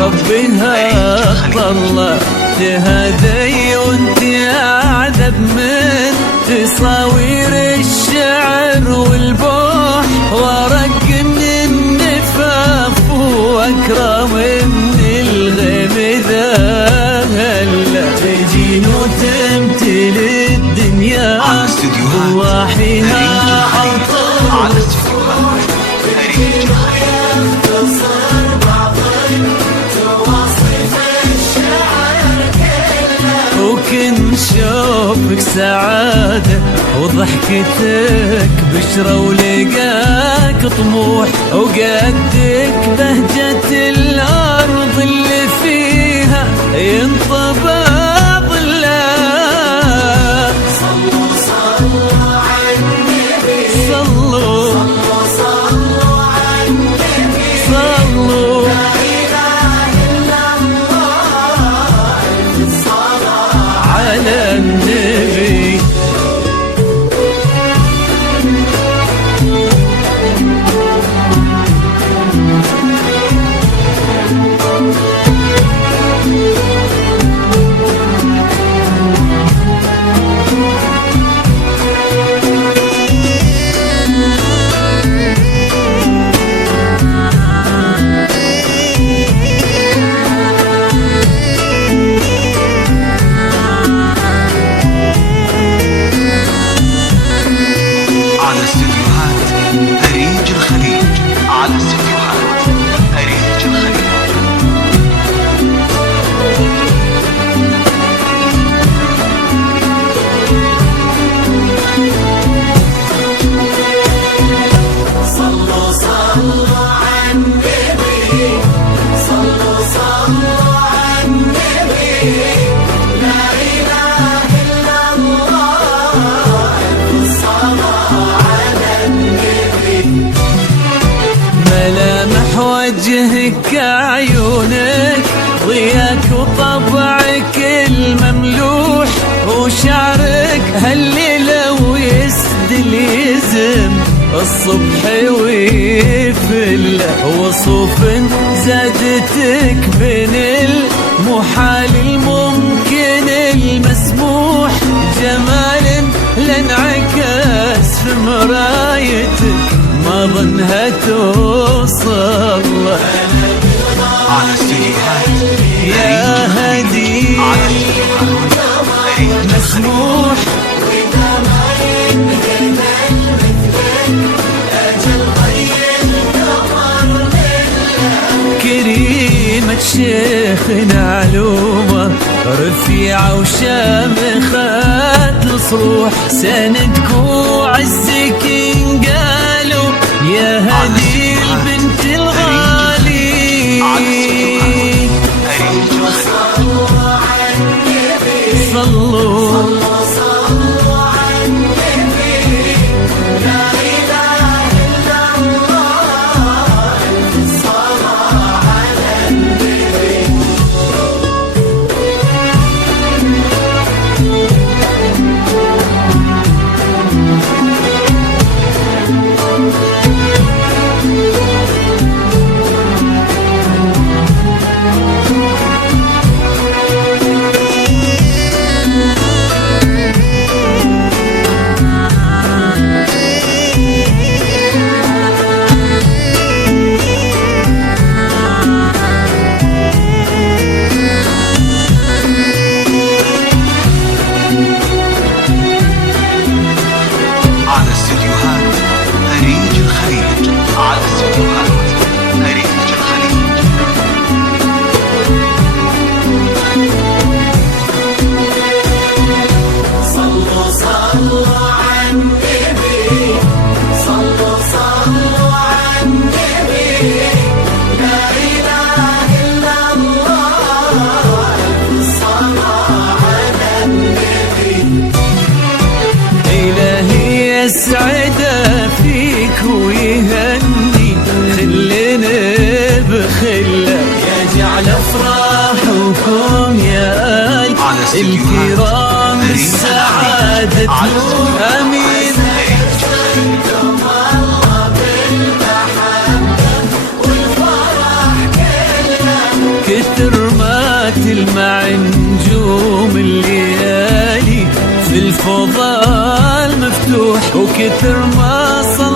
ربها طلع تهدي وانت اعذب من تصاوير الشعر والبوح، ورق من النفاف واكرم من الغيم ذا هلا تجين وتمتلي الدنيا بواحيها عطر وكن شوفك سعادة وضحكتك بشرة ولقاك طموح، وقدك بهجة الأرض اللي فيها ينطبع ظلال. صلوا صلوا على النبي، صلوا صلوا صلوا على النبي، صلوا لا إله إلا الله الصلاة على النبي. وجهك عيونك ضياك وطبعك المملوح، وشعرك هالليلة ويسدل يزم الصبح ويفل، وصوف زادتك بين المحال الممكن المسموح، جمال لانعكس في مرايتك ما ظنها توصل على السيئات يا هدي مسموح، وإذا ما ينقبل مثلك أجل غير القمر لله. كريمة شيخ علومة رفيعة وشامخة الصروح، سندك وعزك قالوا يا هدي البنت الغالي. صلوا على النبي، صلوا صلوا على النبي، لا إله إلا الله الصلاة على النبي. يسعد فيك ويهني خلنا بخلة، يجعل افراحكم يا آل الكرام السعادة امين. فضل مفتوح وكثر ما صار